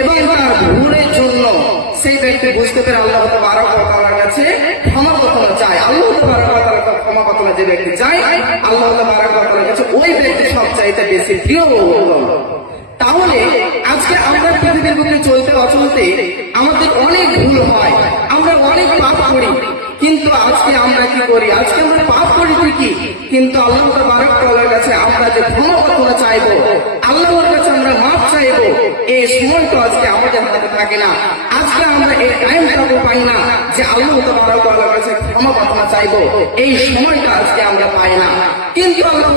এবং তার ভুলের জন্য সেই ব্যক্তি বুঝতে পেরে আল্লাহ তালার কাছে ক্ষমা প্রার্থনা চায়। আল্লাহ ক্ষমা যে ব্যক্তি চায়, আল্লাহ ওই ব্যক্তি সব চাইতে বেশি প্রিয় তাহলে আজকে আমরা পৃথিবীর চলতে অচলতে আমাদের অনেক ভুল হয়, আমরা অনেক পাপ করি, কিন্তু আজকে আমরা কি করি? আজকে আমরা পাপ করি ঠিকই কিন্তু আল্লাহ তালার কাছে আমরা যে ক্ষমা প্রার্থনা চাইব, আল্লাহর কাছে আমরা এই সময় তো আজকে আমাদের হাতে থাকে না। আজকে আমরা এই টাইমটাও পাই না যে আল্লাহ তালার কাছে ক্ষমা প্রার্থনা চাইব। এই সময়টা আজকে আমরা পাই না। কিন্তু আল্লাহ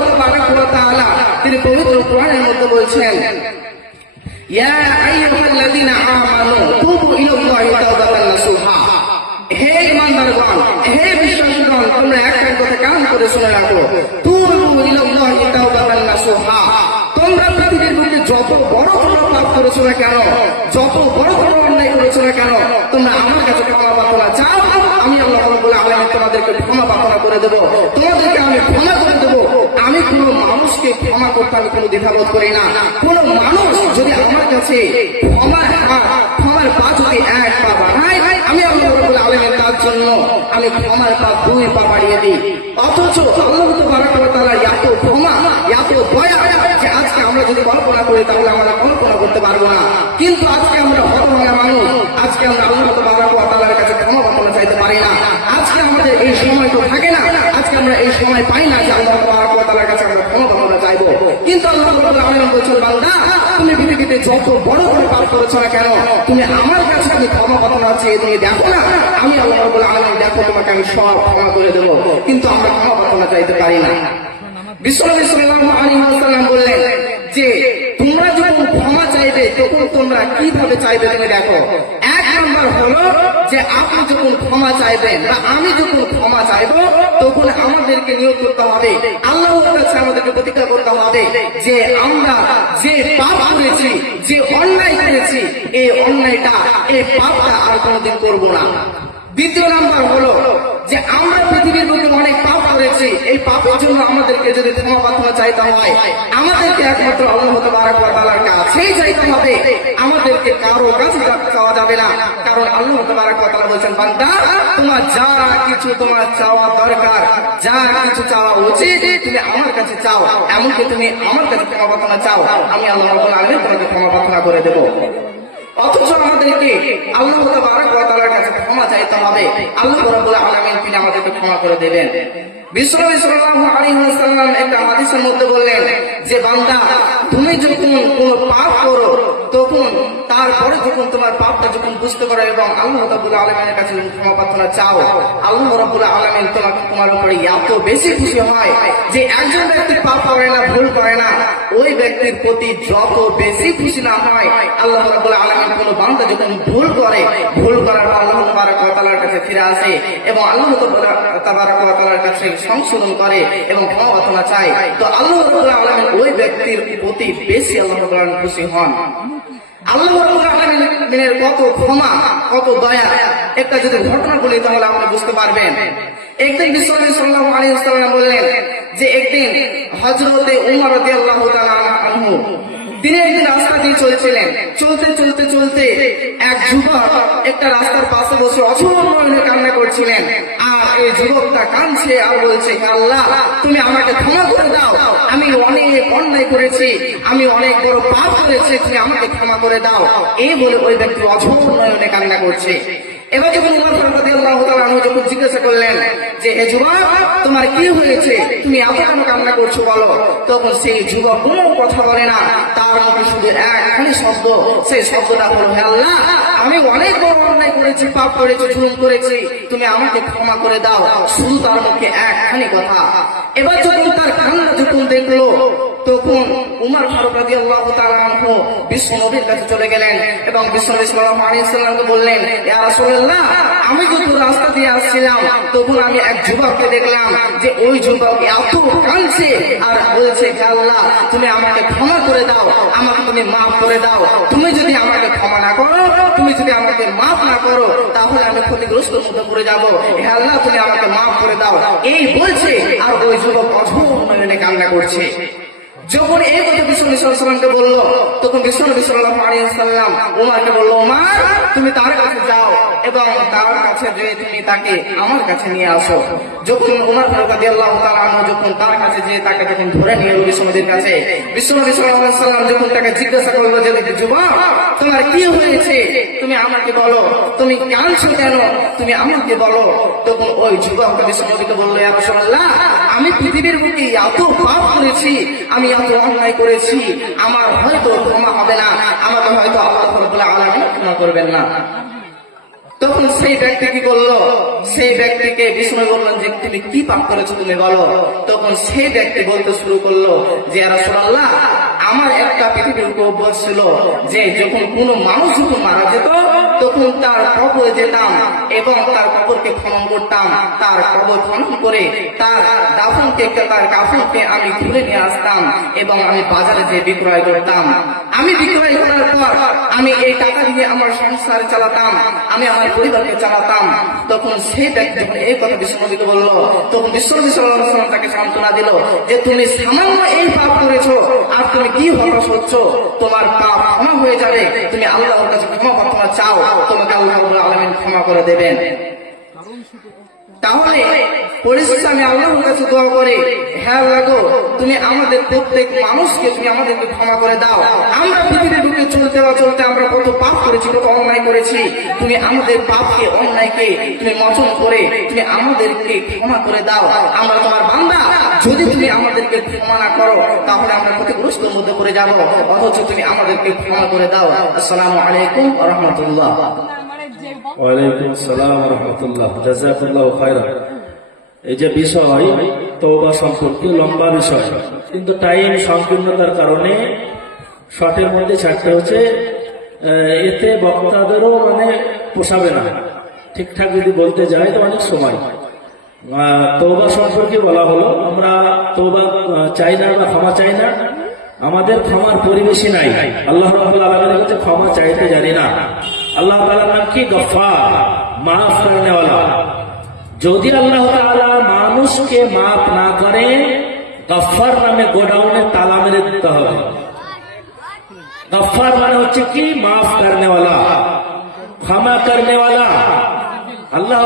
তিনি পবিত্র কোরআনের মধ্যে বলছেন, ইয়া আইয়ুহাল্লাযীনা আমানু হে ইমানদারগণ হে বিশ্বাসীগণ, তোমরা একটা কথা কান করে শুনে রাখো। তুবু ইলাল্লাহি তাওবাতান তোমরা যত বড় বড় পাপ করেছ না কেন, যত বড় বড় অন্যায় করেছ না কেন, তোমরা আমার কাছে ক্ষমা প্রার্থনা চাও আমি আল্লাহ রাব্বুল আলামিন তোমাদেরকে ক্ষমা প্রার্থনা করে দেব। তোমাদেরকে আমি ক্ষমা করে দেব। আমি কোনো মানুষকে ক্ষমা করতে আমি কোনো দ্বিধাবোধ করি না। কোনো মানুষ যদি আমার কাছে ক্ষমার হাত ক্ষমার পা যদি এক পা বাড়ায়, আমি আল্লাহ রাব্বুল আলামিন তার জন্য আমি ক্ষমার পা দুই পা বাড়িয়ে দিই। অথচ আল্লাহ তাআলা এত ক্ষমা এত দয়া যে আজকে আমরা যদি কল্পনা করি তাহলে আমরা কল্পনা করতে পারব না। কিন্তু আজকে আমরা হতভাগা মানুষ। আজকে আমরা আল্লাহ তাআলার কাছে ক্ষমা প্রার্থনা চাইতে পারি না। আজকে আমাদের এই সময় তো থাকে না। আজকে আমরা এই সময় পাই না যে আল্লাহ তাআলার কাছে আমরা ক্ষমা প্রার্থনা চাইব। কিন্তু আল্লাহ তুমি পৃথিবীতে যত বড় পাপ করেছ না কেন, তুমি আমার কাছে আমি ক্ষমা প্রার্থনা চেয়ে তুমি দেখো না। আমি আল্লাহ দেখো, তোমাকে আমি সব ক্ষমা করে দেবো। কিন্তু আমরা ক্ষমা চাইতে পারি না। বিশ্বনবী সাল্লাল্লাহু আলাইহি বললেন যে চাইবে তখন তোমরা কীভাবে চাইবে তুমি দেখো। এক নাম্বার হলো যে আপনি যখন ক্ষমা চাইবেন বা আমি যখন ক্ষমা চাইব, তখন আমাদেরকে নিয়োগ করতে হবে। আল্লাহর কাছে আমাদেরকে প্রতিজ্ঞা করতে হবে যে আমরা যে পাপ করেছি, যে অন্যায় করেছি, এই অন্যায়টা, এই পাপটা আর কোনোদিন করব না। দ্বিতীয় নাম্বার হলো যে আমরা পৃথিবীর বুকে অনেক করেছি এই পাপের জন্য আমাদেরকে যদি ক্ষমা প্রার্থনা চাইতে হয় আমাদেরকে একমাত্র আল্লাহ তাআলার কাছেই চাইতে হবে। আমাদেরকে কারও কাছে চাওয়া যাবে না। কারণ আল্লাহ তাআলা বলেন বান্দা, তোমার যা কিছু তোমার চাওয়া দরকার, যা কিছু চাওয়া উচিত, তুমি আমার কাছে চাও। এমনকি তুমি আমার কাছে ক্ষমা প্রার্থনা চাও। আমি আল্লাহ আলামিন তোমাকে ক্ষমা প্রার্থনা করে দেবো। অথচ আমাদেরকে আল্লাহ তাআলার কাছে ক্ষমা চাইতে হবে। আল্লাহ রাব্বুল আলামিন তিনি আমাদেরকে ক্ষমা করে দেবেন। বিশ্বনবী সাল্লাল্লাহু একটা হাদিসের মধ্যে বললেন যে বান্দা তুমি যখন কোন পাপ করো তখন তারপরে যখন তোমার পাপটা যখন বুঝতে পারো এবং আল্লাহ রাব্বুল আলামিনের কাছে ক্ষমা প্রার্থনা চাও, আল্লাহ রাব্বুল আলামিন তোমাকে তোমার উপরে এত বেশি খুশি হয় যে একজন ব্যক্তি পাপ করে না, ভুল করে না, ওই ব্যক্তির প্রতি যত বেশি খুশি না হয়, আল্লাহ রাব্বুল আলামিন কোন বান্দা যখন ভুল করে, ভুল করার পর আল্লাহ তাবারক ওয়া কাছে ফিরে আসে এবং আল্লাহ তাবারক ওয়া কাছে সংশোধন করে এবং ক্ষমা প্রার্থনা চায়, তো আল্লাহ রাব্বুল আলামিন ওই ব্যক্তির প্রতি বেশি আল্লাহ খুশি হন। আল্লাহ রাব্বুল কত ক্ষমা, কত দয়া, একটা যদি ঘটনা বলি তাহলে আপনি বুঝতে পারবেন। একদিন বিশ্বনবী সাল্লাল্লাহু আলাইহি ওয়াসাল্লাম বললেন যে একদিন হযরতে উমর রাদিয়াল্লাহু তাআলা আনহু তিনি একদিন রাস্তা দিয়ে চলছিলেন, চলতে চলতে চলতে এক যুবক একটা রাস্তার পাশে বসে অসম্ভব কান্না করছিলেন। এই যুবকটা কাঁদছে আর বলছে, আল্লাহ, তুমি আমাকে ক্ষমা করে দাও। আমি অনেক অন্যায় করেছি, আমি অনেক বড় পাপ করেছি, তুমি আমাকে ক্ষমা করে দাও। এই বলে ওই ব্যক্তি অঝোর নয়নে কান্না করছে। এবার যখন উমর রাদিয়াল্লাহু তাআলা যখন জিজ্ঞাসা করলেন যে, হে যুবক, তোমার কি হয়েছে? তুমি এত কেন কান্না করছ বলো? তখন সেই যুবক কোনো কথা বলে না। তার মুখে শুধু একখানি শব্দ। সেই শব্দটা হলো, হে আল্লাহ, আমি অনেক বড় অন্যায় করেছি, পাপ করেছি, জুলুম করেছি। তুমি আমাকে ক্ষমা করে দাও। শুধু তার মুখে একখানি কথা। এবার যখন তার কান্না যখন দেখল তখন উমর ফারুক রাদিয়াল্লাহু তাআলা আনহু বিশ্ব নবীর কাছে চলে গেলেন এবং বিশ্ব নবী সাল্লাল্লাহু আলাইহি সাল্লামকে বললেন, ইয়া রাসূলুল্লাহ, আমি যখন রাস্তা দিয়ে আসছিলাম, তখন আমি এক যুবককে দেখলাম যে ওই যুবক এত কাঁদছে আর বলছে আল্লাহ, তুমি আমাকে ক্ষমা করে দাও, আমাকে তুমি মাফ করে দাও। তুমি যদি আমাকে ক্ষমা না করো, তুমি যদি আমাকে মাফ না করো, তাহলে আমি ক্ষতিগ্রস্ত মধ্যে পড়ে যাব। হে আল্লাহ, তুমি আমাকে মাফ করে দাও। এই বলছে আর ওই যুবক নয়নে কান্না করছে। যখন এই কথা বিষ্ণু সাল্লামকে বলল, তখন বিষ্ণু আলিয়াল্লাম উমারকে বলল, উমার, তুমি তার কাছে যাও এবং তার কাছে যে তুমি তাকে আমার কাছে নিয়ে আসো। যখন উমার ফারুক আল্লাহ তাআলা যখন তার কাছে যে তাকে যখন ধরে নিয়ে এলো বিষ্ণুদের কাছে, বিষ্ণু সাল্লাম যখন তাকে জিজ্ঞাসা করল যে যুবক, তোমার কি হয়েছে? তুমি আমাকে বলো, তুমি কাঁদছো কেন? তুমি আমাকে বলো। তখন ওই যুবক বিষ্ণুকে বলল আমি পৃথিবীর বুকে এত পাপ করেছি, আমি এত অন্যায় করেছি, আমার হয়তো ক্ষমা হবে না, আমাকে হয়তো আল্লাহ ক্ষমা করবেন না। তখন সেই ব্যক্তি কি করল সেই ব্যক্তিকে বিষ্ণু বললেন যে, তুমি কি পাপ করেছ তুমি বলো। তখন সেই ব্যক্তি বলতে শুরু করল যে রাসূলুল্লাহ আমার একটা পৃথিবীর অভ্যাস ছিল যে যখন কোনো মানুষ যখন মারা যেত, তখন তার কবরে যেতাম এবং তার কবরকে খনন করতাম। তার কবর খনন করে তার দাফনকে, তার কাফনকে আমি ঘুরে নিয়ে আসতাম এবং আমি বাজারে যে বিক্রয় করতাম। আমি বিক্রয় করার পর আমি এই টাকা দিয়ে আমার সংসার চালাতাম, আমি আমার পরিবারকে চালাতাম। তখন সেই ব্যক্তি যখন এই কথা বিশ্বনবীকে বলল, তখন বিশ্বনবী ওয়াসাল্লাম তাকে সান্ত্বনা দিল যে তুমি সামান্য এই পাপ করেছ, আর তুমি কি হতাশ হচ্ছ? তোমার পাপ ক্ষমা হয়ে যাবে। তুমি আল্লাহর কাছে ক্ষমা প্রার্থনা চাও। তোমাকে আল্লাহ আলামিন ক্ষমা করে দেবেন। তাহলে পরিশেষে আমি আল্লাহর কাছে দোয়া করে হ্যাঁ লাগো তুমি আমাদের প্রত্যেক মানুষকে তুমি আমাদেরকে ক্ষমা করে দাও। আমরা পৃথিবীর বুকে চলতে বা চলতে আমরা কত পাপ করেছি, কত অন্যায় করেছি। তুমি আমাদের পাপকে, অন্যায়কে তুমি মোচন করে, তুমি আমাদেরকে ক্ষমা করে দাও। আমরা তোমার বান্দা। যদি তুমি আমাদেরকে ক্ষমা না করো, তাহলে আমরা ক্ষতিগ্রস্ত মধ্যে পড়ে যাব। অথচ তুমি আমাদেরকে ক্ষমা করে দাও। আসসালামু আলাইকুম রহমতুল্লাহ। ওয়ালাইকুম আসসালাম রহমতুল্লাহ। জাজাকুল্লাহ খায়রা এই যে বিষয়, তওবা সম্পর্কে লম্বা বিষয়, কিন্তু টাইম সংকীর্ণতার কারণে শর্টের মধ্যে ছাড়তে হচ্ছে এতে বক্তাদেরও মানে পোষাবে না। ঠিকঠাক যদি বলতে যায় তো অনেক সময়। তওবা সম্পর্কে বলা হলো, আমরা তৌবা চাই না বা ক্ষমা চাই না। আমাদের ক্ষমার পরিবেশই নাই। আল্লাহ রাব্বুল আলামিনের কাছে ক্ষমা চাইতে জানি না। আল্লাহ তালার নাম কি গফার? মাফ করে নেওয়ালা যদি আল্লাহ তালা মানুষকে মাফ না করে, গফার নামে গোডাউনে তালা মেরে দিতে হবে। গফার মানে হচ্ছে কি? মাফ করনেওয়ালা ক্ষমা করনেওয়ালা আল্লাহ